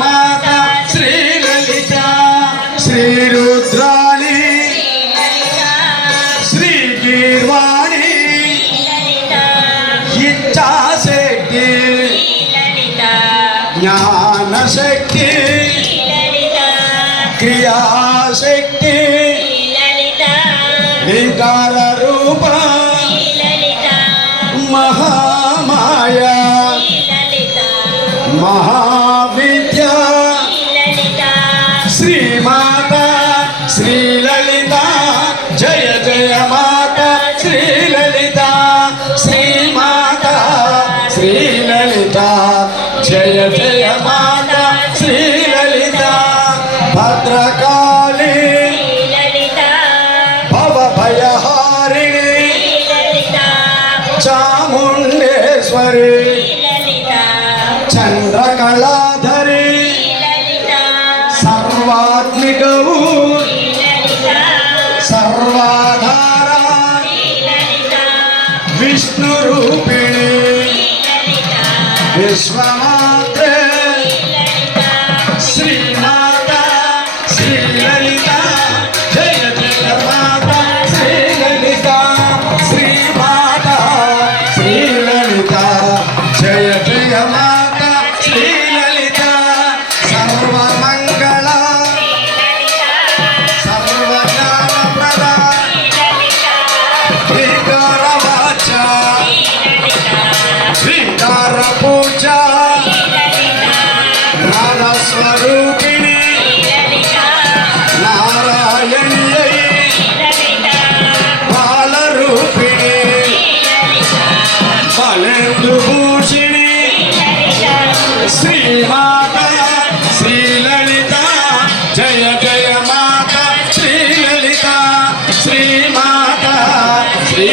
మాత శ్రీ లలిత శ్రీ రుద్రాణి శ్రీ గీర్వాణి ఇచ్ఛాశక్తి జ్ఞానశక్తి క్రియాశక్తి వికార రూప మహామాయా महाविद्या श्री माता श्री ललिता जय जय माता श्री ललिता श्री माता श्री ललिता जय जय माता श्री ललिता भद्रकाली भवभयहारिणी चामुण्डेश्वरी चंद्रकलाधरी सर्वात्मिकवु सर्वाधारा विष्णुरूपिणी विश्वमात्रे श्री माता श्री ललिता जय जय माता श्री ललिता श्री माता श्री ललिता जय जय माता श्री ललिता सर्वमंगल सर्वज्ञानप्रदा श्रीकारवाचा श्रीकारपूजा नादस्वरूपिणी नारायण्यै बालरूपिणी बालेन्दुभूषिणी श्री माता श्री ललिता जय जय माता श्री ललिता श्री माता श्री